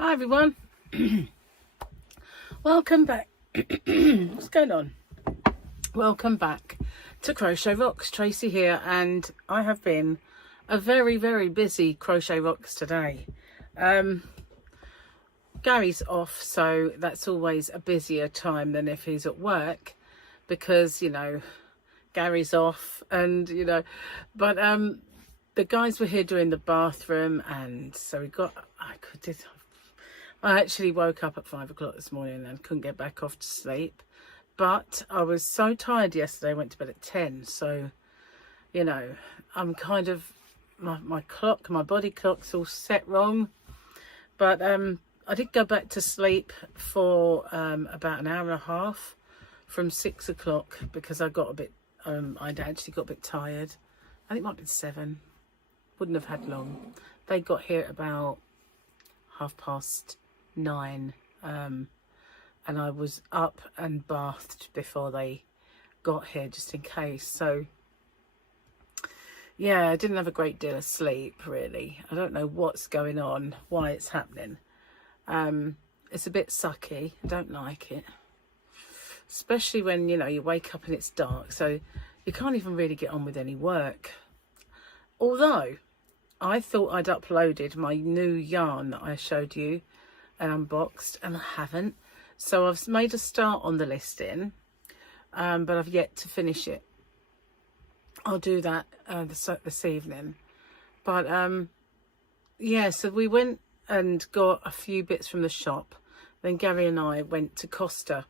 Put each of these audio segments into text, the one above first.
Hi everyone. Welcome back. What's going on? Welcome back to Crochet Rocks. Tracy here, and I have been a very busy Crochet Rocks today. Gary's off, so that's always a busier time than if he's at work, because you know Gary's off, and you know, but the guys were here doing the bathroom, and so we got I actually woke up at 5 o'clock this morning and couldn't get back off to sleep. But I was so tired yesterday, I went to bed at 10. So, you know, I'm kind of, my body clock's all set wrong. But I did go back to sleep for about an hour and a half from 6 o'clock because I got a bit, I'd actually got a bit tired. I think it might have been 7. Wouldn't have had long. They got here at about 9:30, and I was up and bathed before they got here, just in case. So yeah, I didn't have a great deal of sleep, really. I don't know what's going on, why it's happening. It's a bit sucky. I don't like it, especially when, you know, you wake up and it's dark, so you can't even really get on with any work. Although I thought I'd uploaded my new yarn that I showed you and unboxed, and I haven't. So I've made a start on the listing, but I've yet to finish it. I'll do that this evening. But yeah, so we went and got a few bits from the shop. Then Gary and I went to Costa,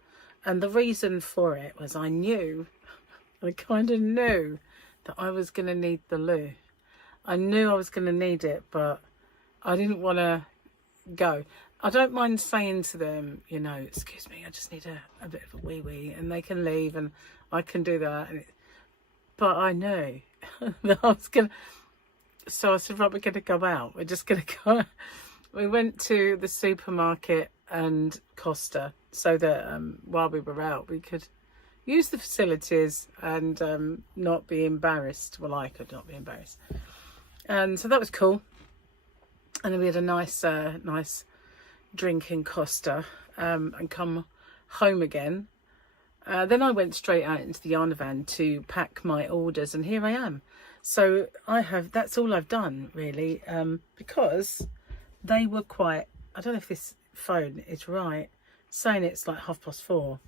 and the reason for it was I kind of knew that I was going to need the loo. I knew I was going to need it, but I didn't want to go. I don't mind saying to them, you know, excuse me, I just need a bit of a wee, and they can leave and I can do that. But I knew that I was going to, so I said, right, we're going to go out. We're just going to go. We went to the supermarket and Costa so that while we were out, we could use the facilities and not be embarrassed. Well, I could not be embarrassed. And so that was cool. And then we had a nice drink in Costa and come home again. Then I went straight out into the yarn van to pack my orders, and here I am. So that's all I've done, really, because they were quite, I don't know if this phone is right, saying it's like 4:30.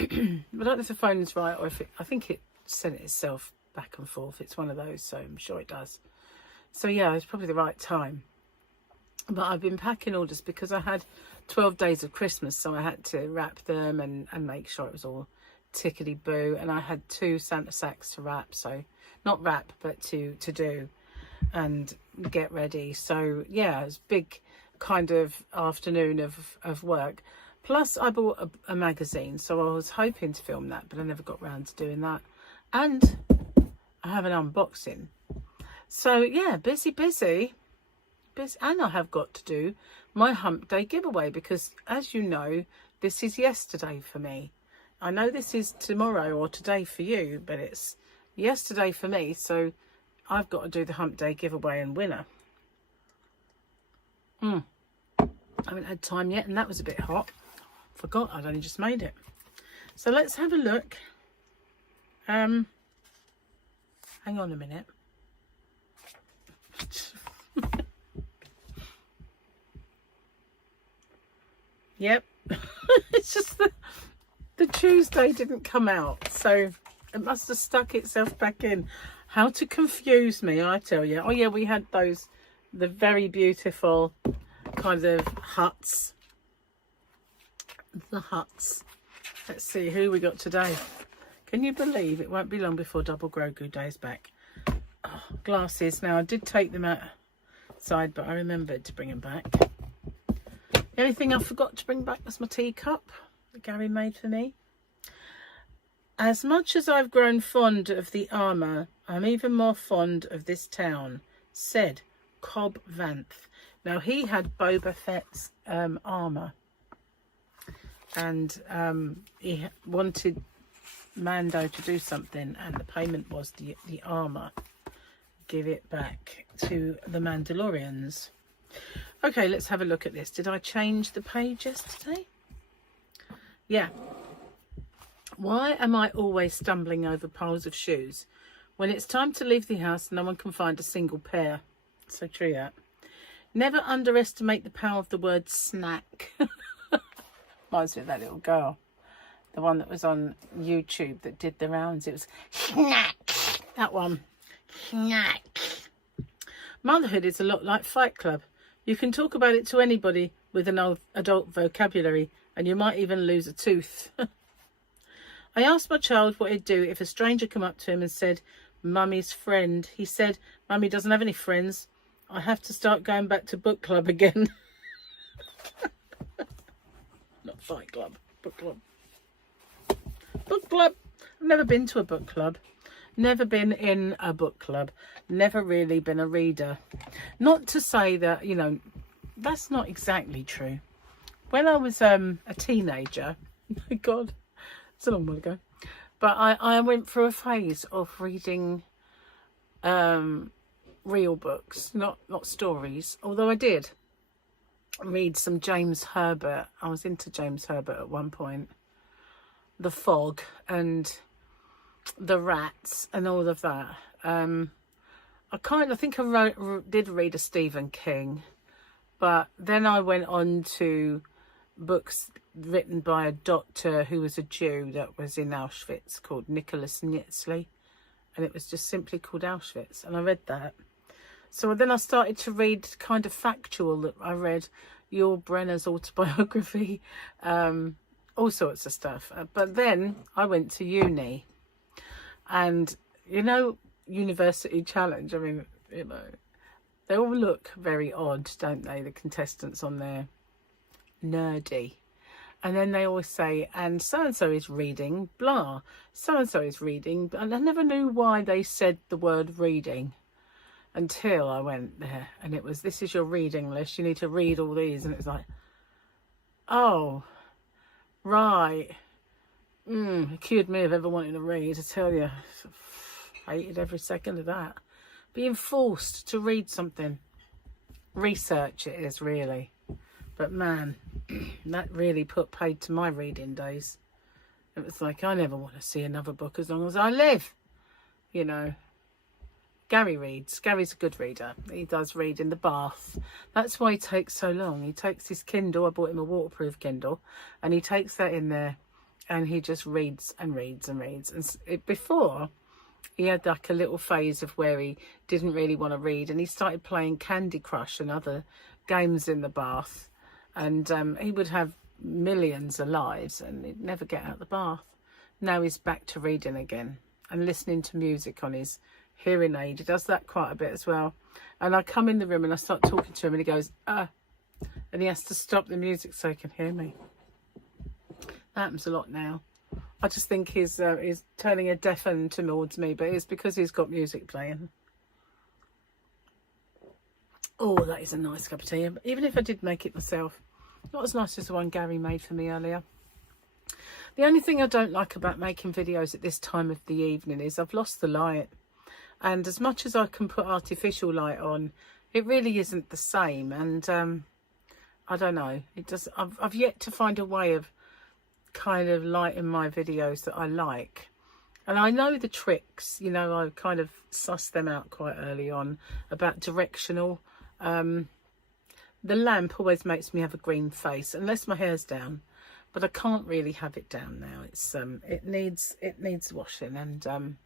I don't know if the phone is right, or if I think it sent it itself back and forth. It's one of those, so I'm sure it does. So yeah, it's probably the right time. But I've been packing orders because I had 12 days of Christmas, so I had to wrap them and make sure it was all tickety-boo. And I had 2 Santa sacks to wrap, so not wrap, but to do and get ready. So yeah, it was a big kind of afternoon of work. Plus I bought a magazine, so I was hoping to film that, but I never got around to doing that. And I have an unboxing. So yeah, busy. And I have got to do my hump day giveaway, because as you know, this is yesterday for me. I know this is tomorrow or today for you, but it's yesterday for me, so I've got to do the hump day giveaway and winner. I haven't had time yet, and that was a bit hot. Forgot I'd only just made it. So let's have a look. Hang on a minute. Yep. It's just the Tuesday didn't come out, so it must have stuck itself back in. How to confuse me, I tell you. Oh yeah, we had the very beautiful kind of huts. The huts. Let's see who we got today. Can you believe it won't be long before Double Grogu Day is back? Oh, glasses. Now I did take them outside, but I remembered to bring them back. The only thing I forgot to bring back was my teacup that Gary made for me. As much as I've grown fond of the armour, I'm even more fond of this town, said Cobb Vanth. Now he had Boba Fett's armour, and he wanted Mando to do something, and the payment was the armour. Give it back to the Mandalorians. Okay, let's have a look at this. Did I change the page yesterday? Yeah. Why am I always stumbling over piles of shoes? When it's time to leave the house, no one can find a single pair. So true that. Never underestimate the power of the word snack. Reminds me of that little girl. The one that was on YouTube that did the rounds. It was snack. That one. Snack. Motherhood is a lot like Fight Club. You can talk about it to anybody with an adult vocabulary, and you might even lose a tooth. I asked my child what he'd do if a stranger came up to him and said, "Mummy's friend." He said, "Mummy doesn't have any friends. I have to start going back to book club again." Not Fight Club, book club. Book club. I've never been to a book club. Never been in a book club. Never really been a reader. Not to say that, you know, that's not exactly true. When I was a teenager, my God, it's a long while ago, but I went through a phase of reading real books, not stories, although I did read some James Herbert. I was into James Herbert at one point. The Fog and The Rats and all of that. I think I did read a Stephen King, but then I went on to books written by a doctor who was a Jew that was in Auschwitz called Nicholas Nitzley, and it was just simply called Auschwitz, and I read that. So then I started to read kind of factual. That I read Yul Brynner's autobiography, all sorts of stuff. But then I went to uni, and you know, University Challenge, I mean, you know, they all look very odd, don't they, the contestants on there? Nerdy. And then they always say, and so-and-so is reading, blah, so-and-so is reading. And I never knew why they said the word reading until I went there. And it was, this is your reading list. You need to read all these. And it was like, oh, right. It cured me of ever wanting to read, I tell you. I hated every second of that. Being forced to read something. Research it is, really. But man, that really put paid to my reading days. It was like, I never want to see another book as long as I live. You know. Gary reads. Gary's a good reader. He does read in the bath. That's why he takes so long. He takes his Kindle. I bought him a waterproof Kindle. And he takes that in there. And he just reads and reads and reads. And before, he had like a little phase of where he didn't really want to read. And he started playing Candy Crush and other games in the bath. And he would have millions of lives and he'd never get out of the bath. Now he's back to reading again and listening to music on his hearing aid. He does that quite a bit as well. And I come in the room and I start talking to him and he goes, and he has to stop the music so he can hear me. That happens a lot now. I just think he's turning a deafen towards me, but it's because he's got music playing. Oh, that is a nice cup of tea. Even if I did make it myself. Not as nice as the one Gary made for me earlier. The only thing I don't like about making videos at this time of the evening is I've lost the light. And as much as I can put artificial light on, it really isn't the same. And I don't know. I've yet to find a way of kind of lighting my videos that I like. And I know the tricks, you know, I kind of sussed them out quite early on about directional. The lamp always makes me have a green face unless my hair's down, but I can't really have it down now. It's it needs washing, and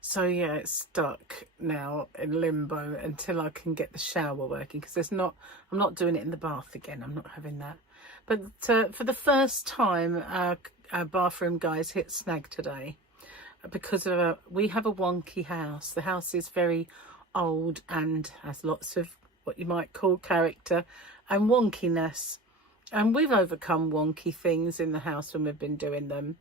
so yeah, it's stuck now in limbo until I can get the shower working, because I'm not doing it in the bath again. I'm not having that. But for the first time, our bathroom guys hit snag today because of we have a wonky house. The house is very old and has lots of what you might call character and wonkiness. And we've overcome wonky things in the house when we've been doing them.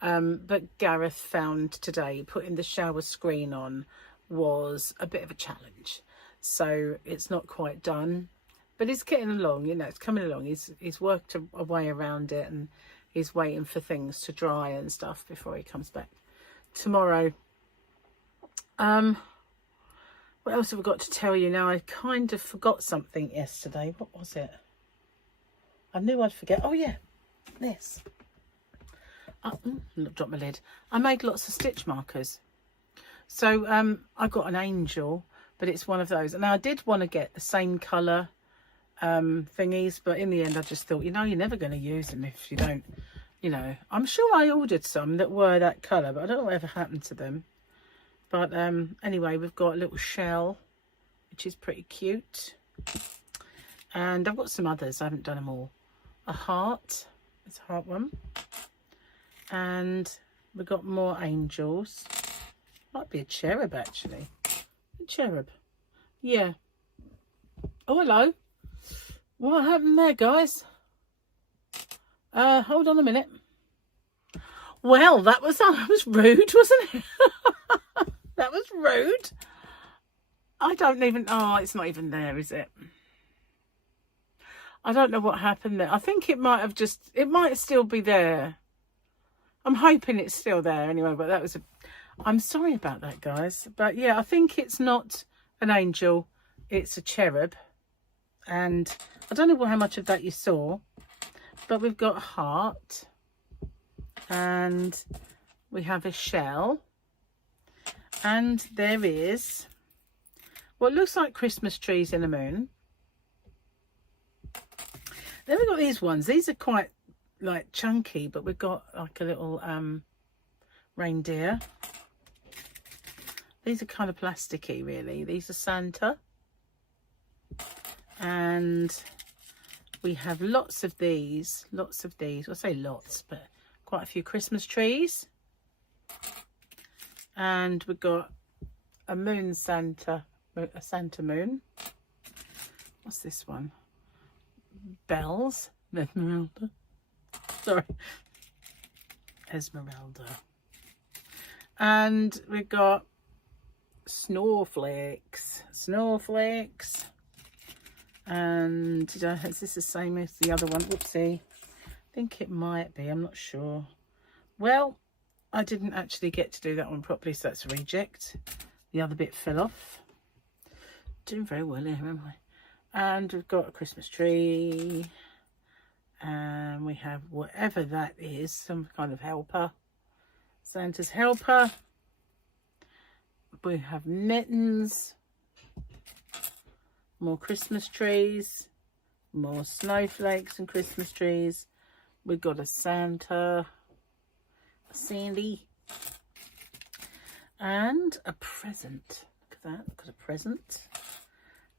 But Gareth found today putting the shower screen on was a bit of a challenge. So it's not quite done. But it's getting along, you know, it's coming along. He's worked a way around it and he's waiting for things to dry and stuff before he comes back tomorrow. What else have I got to tell you now? I kind of forgot something yesterday. What was it? I knew I'd forget. Oh yeah, this. Drop my lid. I made lots of stitch markers. So I got an angel, but it's one of those. And I did want to get the same colour thingies, but in the end I just thought, you know, you're never going to use them if you don't, you know. I'm sure I ordered some that were that colour, but I don't know whatever happened to them. But anyway, we've got a little shell, which is pretty cute. And I've got some others. I haven't done them all. A heart. It's a heart one. And we've got more angels. Might be a cherub, actually. A cherub. Yeah. Oh, hello. What happened there, guys? Hold on a minute. Well, that was rude, wasn't it? That was rude. I don't even... Oh, it's not even there, is it? I don't know what happened there. I think it might have just... It might still be there. I'm hoping it's still there anyway, but that was a... I'm sorry about that, guys. But yeah, I think it's not an angel. It's a cherub. And I don't know how much of that you saw. But we've got a heart. And we have a shell. And there is what looks like Christmas trees in a moon. Then we've got these ones. These are quite like chunky, but we've got like a little reindeer. These are kind of plasticky, really. These are Santa. And we have lots of these. Lots of these. I say lots, but quite a few Christmas trees. And we've got a moon Santa, a Santa moon. What's this one? Bells. Esmeralda. Sorry. Esmeralda. And we've got snowflakes. Snowflakes. And is this the same as the other one? Whoopsie. I think it might be. I'm not sure. Well, I didn't actually get to do that one properly, so that's a reject. The other bit fell off. Doing very well here, haven't I? And we've got a Christmas tree. And we have whatever that is, some kind of helper. Santa's helper. We have mittens. More Christmas trees. More snowflakes and Christmas trees. We've got a Santa. Sandy, and a present. Look at that. Look at a present.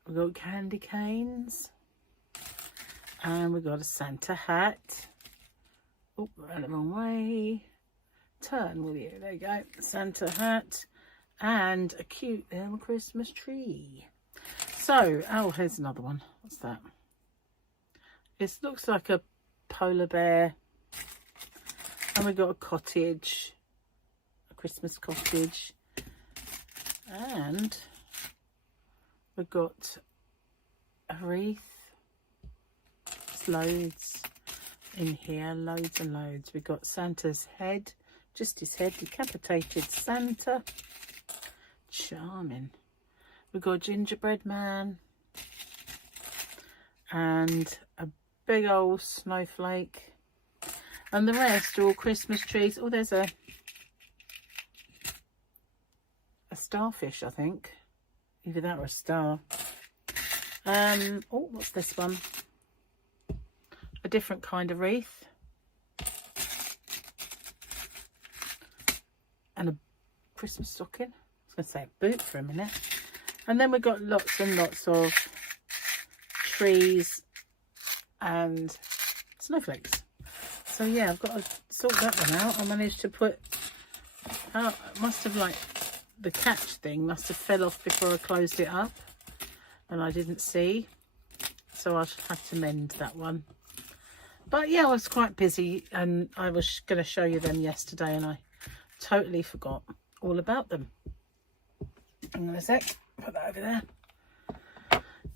We've got candy canes, and we've got a Santa hat. Oh, ran the wrong way. Turn, will you? There you go. Santa hat, and a cute little Christmas tree. So, oh, here's another one. What's that? It looks like a polar bear. And we've got a cottage, a Christmas cottage, and we've got a wreath. There's loads in here, loads and loads. We've got Santa's head, just his head, decapitated Santa. Charming. We've got a gingerbread man, and a big old snowflake. And the rest are all Christmas trees. Oh, there's a starfish, I think. Either that or a star. Oh, what's this one? A different kind of wreath. And a Christmas stocking. I was going to say a boot for a minute. And then we've got lots and lots of trees and snowflakes. So yeah, I've got to sort that one out. I managed to put out, must have like, the catch thing must have fell off before I closed it up. And I didn't see. So I'll have to mend that one. But yeah, I was quite busy and I was going to show you them yesterday and I totally forgot all about them. Hang on a sec, put that over there.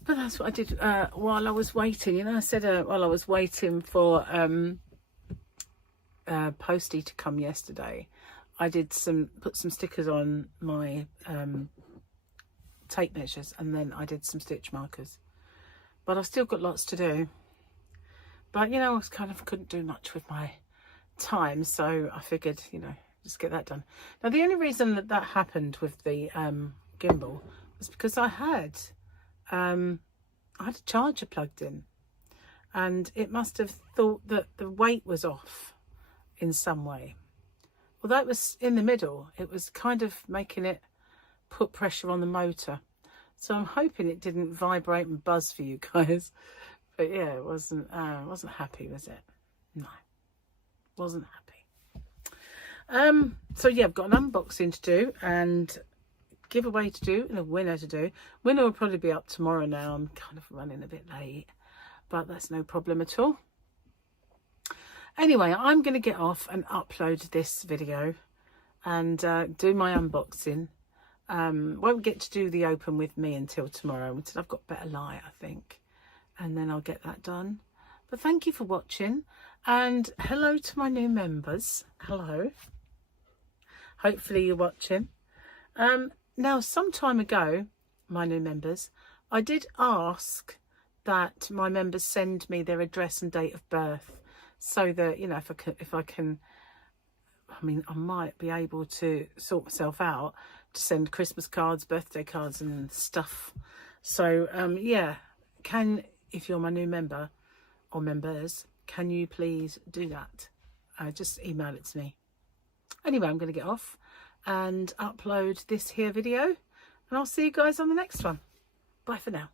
But that's what I did while I was waiting. You know, I said while I was waiting for Posty to come yesterday, I did put some stickers on my tape measures, and then I did some stitch markers. But I've still got lots to do. But, you know, I kind of couldn't do much with my time, so I figured, you know, just get that done. Now, the only reason that that happened with the gimbal was because I had a charger plugged in, and it must have thought that the weight was off in some way. Although it was in the middle, it was kind of making it put pressure on the motor. So I'm hoping it didn't vibrate and buzz for you guys. But yeah, it wasn't happy, was it? No, wasn't happy. So yeah, I've got an unboxing to do and giveaway to do and a winner to do. Winner will probably be up tomorrow now. I'm kind of running a bit late, but that's no problem at all. Anyway, I'm going to get off and upload this video and do my unboxing. Won't get to do the open with me until tomorrow, until I've got better light, I think, and then I'll get that done. But thank you for watching, and hello to my new members. Hello, hopefully you're watching. Now, some time ago, my new members, I did ask that my members send me their address and date of birth, so that, you know, if I can, I mean, I might be able to sort myself out to send Christmas cards, birthday cards and stuff. So yeah, if you're my new member or members, can you please do that? Just email it to me. Anyway, I'm going to get off and upload this here video, and I'll see you guys on the next one. Bye for now.